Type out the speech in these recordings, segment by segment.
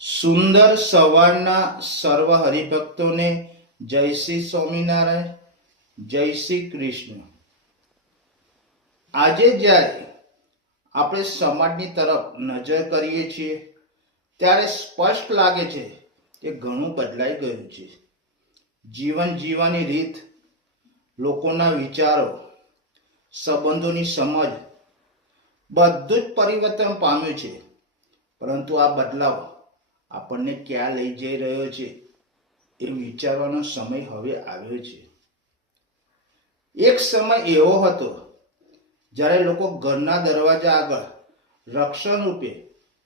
સુંદર સવારના સર્વ હરિભક્તોને જય શ્રી સ્વામિનારાયણ, જય શ્રી કૃષ્ણ. આજે જ્યારે આપણે સમાજની તરફ નજર કરીએ છીએ ત્યારે સ્પષ્ટ લાગે છે કે ઘણું બદલાઈ ગયું છે. જીવન જીવવાની રીત, લોકોના વિચારો, સંબંધોની સમજ બધું જ પરિવર્તન પામ્યું છે. પરંતુ આ બદલાવ આપણને ક્યાં લઈ જઈ રહ્યો છે એ વિચારવાનો સમય હવે આવ્યો છે. એક સમય એવો હતો જ્યારે લોકો ઘરના દરવાજા આગળ રક્ષણ રૂપે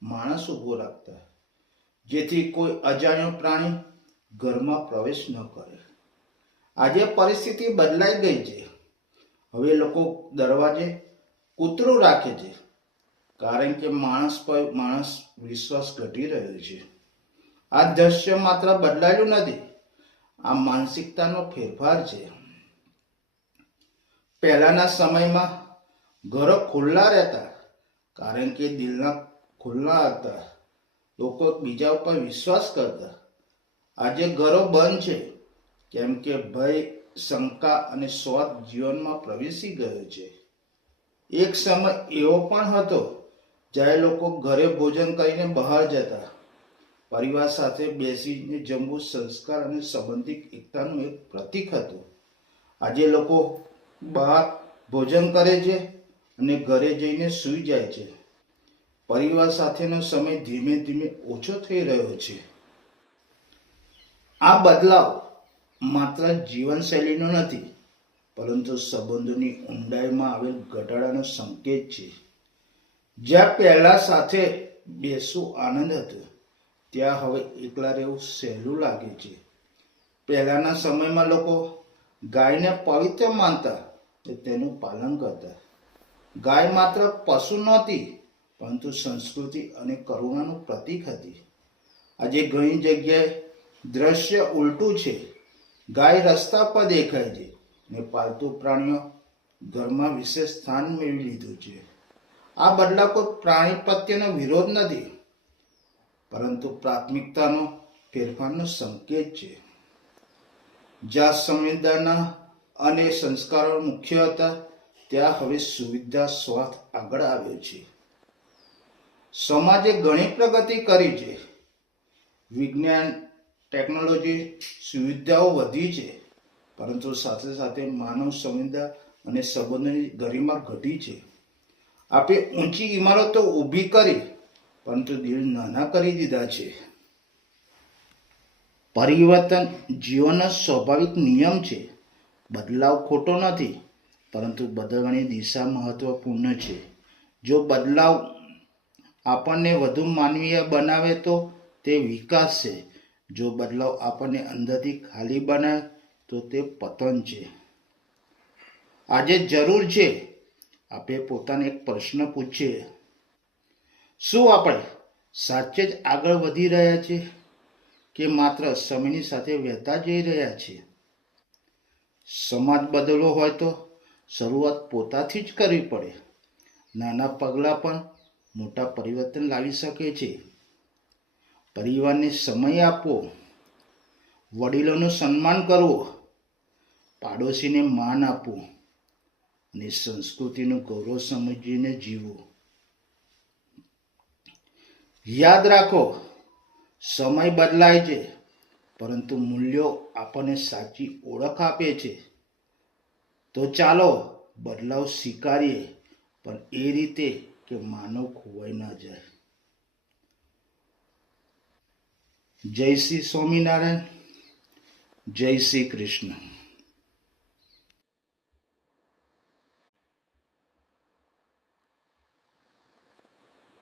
માણસ ઊભો રાખતા, જેથી કોઈ અજાણ્યો પ્રાણી ઘરમાં પ્રવેશ ન કરે. આજે પરિસ્થિતિ બદલાઈ ગઈ છે. હવે લોકો દરવાજે કૂતરું રાખે છે, કારણ કે માણસ પર વિશ્વાસ ઘટી રહ્યો છે. આ દ્રશ્ય માત્ર બદલાયું નથી, આ માનસિકતાનો ફેરફાર છે. પહેલાના સમયમાં ઘરો ખુલ્લા રહેતા, કારણ કે દિલના ખુલ્લા હતા. લોકો બીજા ઉપર વિશ્વાસ કરતા. આજે ઘરો બંધ છે, કેમ કે ભય, શંકા અને સ્વાર્થ જીવનમાં પ્રવેશી ગયો છે. એક સમય એવો પણ હતો જ્યારે લોકો ઘરે ભોજન કરીને બહાર જતા. પરિવાર સાથે બેસીને જમવું સંસ્કાર અને સંબંધિક એકતાનું એક પ્રતીક હતું. આજે લોકો બહાર ભોજન કરે છે અને ઘરે જઈને સૂઈ જાય છે. પરિવાર સાથેનો સમય ધીમે ધીમે ઓછો થઈ રહ્યો છે. આ બદલાવ માત્ર જીવનશૈલીનો નથી, પરંતુ સંબંધોની ઊંડાઈમાં આવેલ ઘટાડાનો સંકેત છે. જ્યાં પહેલા સાથે બેસવું આનંદ હતો, ત્યાં હવે એકલા રહેવું સહેલું લાગે છે. પહેલાના સમયમાં લોકો ગાયને પવિત્ર માનતા અને તેનું પાલન કરતા. ગાય માત્ર પશુ નહોતી, પરંતુ સંસ્કૃતિ અને કરુણાનું પ્રતીક હતી. આજે ઘણી જગ્યાએ દ્રશ્ય ઉલટું છે. ગાય રસ્તા પર દેખાય છે અને પાલતુ પ્રાણીઓ ઘરમાં વિશેષ સ્થાન મેળવી લીધું છે. આ બદલાવ કોઈ પ્રાણી પ્રત્યેનો વિરોધ નથી, પરંતુ પ્રાથમિકતાનો ફેરફારનો સંકેત છે. જ્યાં સંવેદના અને સંસ્કારો મુખ્ય હતા, ત્યાં હવે સુવિધા, સ્વાર્થ આગળ આવ્યો છે. સમાજે ઘણી પ્રગતિ કરી છે. વિજ્ઞાન, ટેકનોલોજી, સુવિધાઓ વધી છે, પરંતુ સાથે સાથે માનવ સંવેદના અને સંબંધોની ગરિમા ઘટી છે. આપણે ઊંચી ઇમારતો ઊભી કરી, પરંતુ દિલ નાના કરી દીધા છે. પરિવર્તન જીવનનો સ્વાભાવિક નિયમ છે. બદલાવ ખોટો નથી, પરંતુ બદલવાની દિશા મહત્વપૂર્ણ છે. જો બદલાવ આપણને વધુ માનવીય બનાવે તો તે વિકાસ છે. જો બદલાવ આપણને અંદરથી ખાલી બનાવે તો તે પતન છે. આજે જરૂર છે આપણે પોતાને એક પ્રશ્ન પૂછીએ: શું આપણે સાચે જ આગળ વધી રહ્યા છીએ, કે માત્ર સમયની સાથે વહેતા જઈ રહ્યા છીએ? સમાજ બદલવો હોય તો શરૂઆત પોતાથી જ કરવી પડે. નાના પગલાં પણ મોટા પરિવર્તન લાવી શકે છે. પરિવારને સમય આપવો, વડીલોનું સન્માન કરવું, પાડોશીને માન આપવું અને સંસ્કૃતિનું ગૌરવ સમજીને જીવવું. યાદ રાખો, સમય બદલાય છે, પરંતુ મૂલ્યો આપણને સાચી ઓળખ આપે છે. તો ચાલો બદલાવ સ્વીકારીએ, પણ એ રીતે કે માનવ ખોવાઈ ના જાય. જય શ્રી સ્વામિનારાયણ, જય શ્રી કૃષ્ણ.